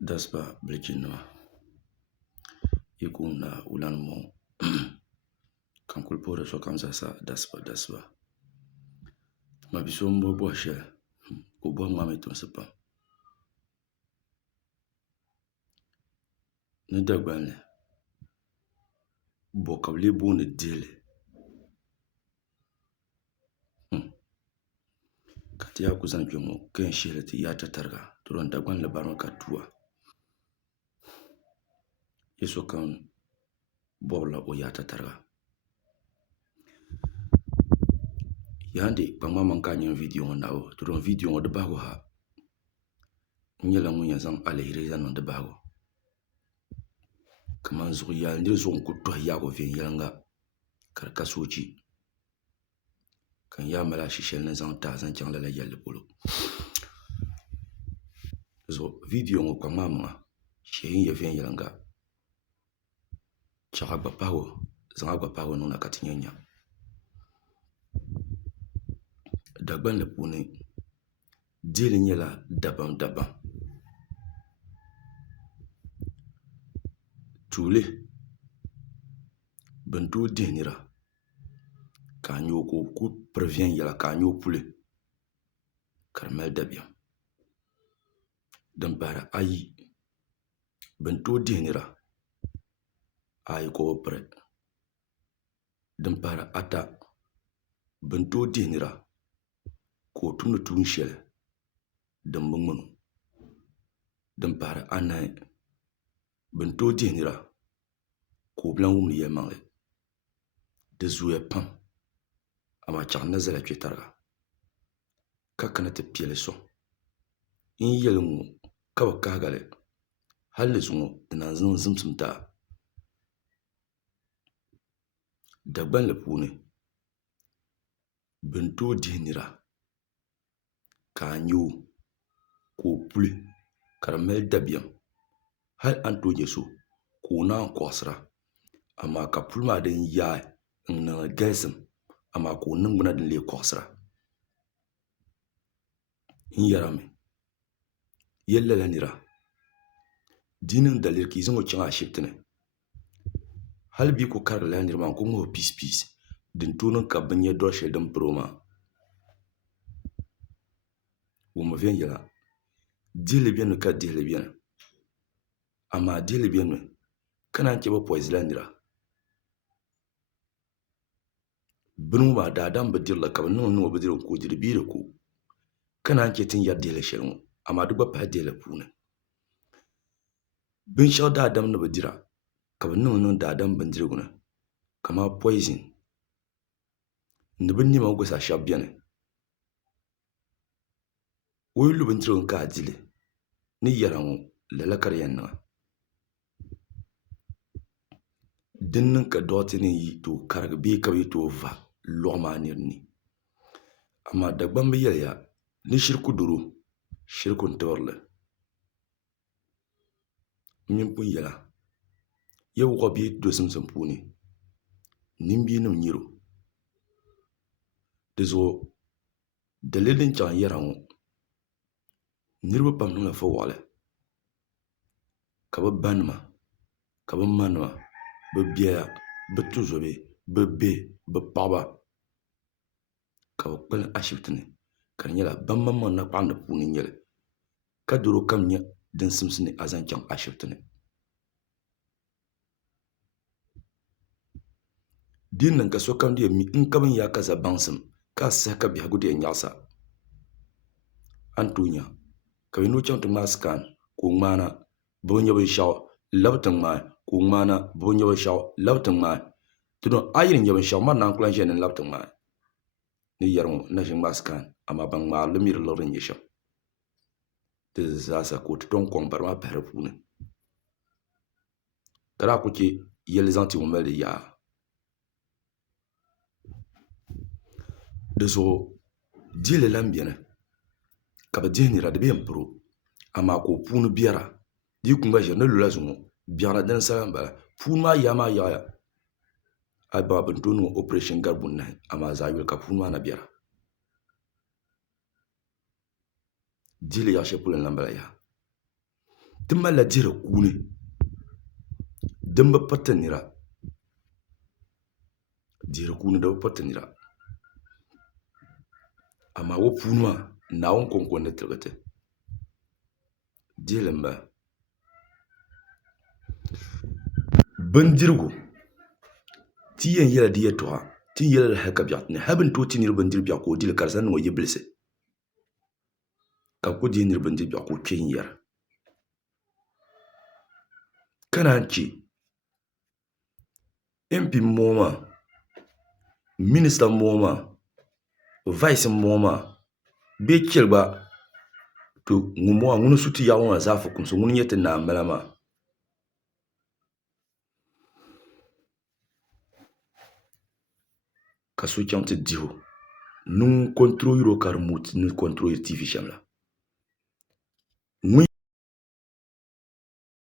Daspa bilichini yikuna ulan mo kan kuli puhiri sokam zasa daspa ma biso n bohi shɛli ka o bohi ŋmami timsi pam ni Dagbanli bo ka bi lee booni dihili ka ti yaa ku zaŋ kpɛŋŋo ka yɛn shihili ti yaata tariga to don Dagbanli barimi ka tuwa yi sokam bobla o yaata tariga yahandi kpaŋmaŋ maŋ ka a nyɛ viidiyo ŋo naɣu to don viidiyo ŋo di bahigu ha n nyɛla ŋun yɛn zaŋ alihiri zaŋ niŋ di bahigu kamani zuɣu yaali nira zuɣu n ku tohi yaagi o viɛnyɛlinga ka di ka soochi ka n yaa mali afi shɛli ni zaŋ taai zaŋ chɛŋ lala yɛlli polo zuɣu viidiyo ŋo kpaŋmaŋ maŋa shee n yɛ viɛnyɛlinga zaŋ gba pahigu niŋna ka ti nyɛ nya Dagbanli puuni dihili nyɛla dabam dabam tuuli bin tooi dihi nira ka a nyɛ ka o ku piri viɛnyɛla ka a nyɛ o puli ka di mali dabiɛm din pahara ayi bin tooi dihi nira a yi ka o bi piri din pahara ata bin tooi dihi nira ka o tumdi tuun shɛli din bi ŋmani o din pahari anahi bin tooi dihi nira ka o bi lahi wumdi yɛlimaŋli di zooya pam amaa chaɣani na zala kpɛ tariga ka kana ti piɛli soŋ n yɛli ŋo ka bi kahigali hali ni zuŋo di na niŋ zimsim daa Dagbanli puuni bin tooi dihi nira ka a nyɛ o ka o puli ka di mali dabiɛm hali a ni tooi nyɛ so ka o naan koɣasira amaa ka puli maa din yaai n niŋ galisim amaa ka o ningbuna din lee koɣasira n yɛrimi yɛli lala nira di yi niŋ dalili ka yi zaŋ o chɛŋ ashibiti ni hali bee ku karigi lala nira maa n ku ŋmahi o piisi din tooi niŋ ka bin nyɛ doli shɛli din piri o maa wummi viɛnyɛla dihili biɛni ka dihili biɛni amaa dihili biɛni mi ka naan chɛ bi poizila nira bini ŋo maa daadam bi dirila ka bi niŋ o bidirigu ka o diri bee di ku ka naan chɛ ti ni yɛri dihili shɛli ŋo amaa di gba pahi dihili puuni binshaɣu daadam ni bi dira ka bi niŋ daadam bindirigu ni kamani poizin ni bi niɛma ŋo gba zaa shɛli biɛni o yi lu bindirigu ka a dili ni yɛra ŋo lala ka di yɛn niŋa din niŋ ka doɣate nim yi tooi karigi bee ka bi yi tooi va lɔɣu maa nira ni amaa Dagbanli yɛliya ni shiriki doro shiriki n tibirili n mini pun yɛla ya wɔɣu bee do zimsim puuni nimbihi nim nyɛro di zuɣu dalili din chɛŋ n yɛra ŋo niraba pam niŋla fowaɣali ka bi ba nima ka bi ma nima bi biɛla bi tuzobi bi bihi bi paɣaba ka bi kpulini ashibiti ni ka di nyɛla ban maŋmaŋ nakpağandi puuni n nyɛli ka doro kam nyɛ din simsi ni a zaŋ chɛŋ ashibiti ni di ni niŋ ka sokam di yɛn mi n ka bin yaa ka za baŋsim ka a sahi ka biɛhagu di yɛn nyaɣasa a ni tooi nya ka yino chɛŋ ti ŋmaai sikaan ka o ŋmaana bi bi nyɛ binshaɣu labi ti ŋmaai ka o ŋmaana bi bi nyɛ binshaɣu labi ti ŋmaai ti don a yi ni nyɛ binshaɣu mani naan ku lahi ʒiya ni n labi ti ŋmaai ni yɛri ŋo na ʒi ŋmaai sikaan amaa ban ŋmaarili mii di liɣiri n nyɛ shɛm di zaasa ka o ti tom kɔŋ bari maa bahi di puuni ka daa ku chɛ yɛli zaŋ ti ŋo mali di yaa di zuɣu dihili lahi biɛni ka bi dihi nira di bi yɛn piro amaa ka o puuni biɛra di yi ku gba ʒiri ni lula zuŋo biɛɣu na dini sala n bala puuni maa yaa maa yaɣaya a yi ba bin tooi niŋ opirɛshin gari bunahi amaa zaɣ yɔli ka puuni maa na biɛra dihili yaɣa shɛli polo n lahi bala yaha ti malila dihiri kuuni din bi piriti nira dihiri kuuni di bi piriti nira amaa wo puuni maa Naawuni konko ni tiligi ti dihili n bala bindirigu ti yɛn yɛla di yɛltɔɣa ti n yɛla di hali ka biɛɣu ni hali bin tooi ti niraba bindiri biɛɣu ka o dili ka di zaŋ niŋ o yibilisi ka bi ku dihi niraba bindiri biɛɣu ka o kpɛ n yɛra ka naan chɛ MP n bɔŋɔ maa minista n bɔŋɔ maa vais n bɔŋɔ maa bee chɛli gba to ŋun bɔŋɔ maa ŋuni su ti yaɣu ŋɔ maa zaa fukumsi ŋuni n nyɛ ti naa n bala maa ka so chaŋ ti diho ni ŋun kontiroliro ka rimuut ni kontiroli TV shɛm la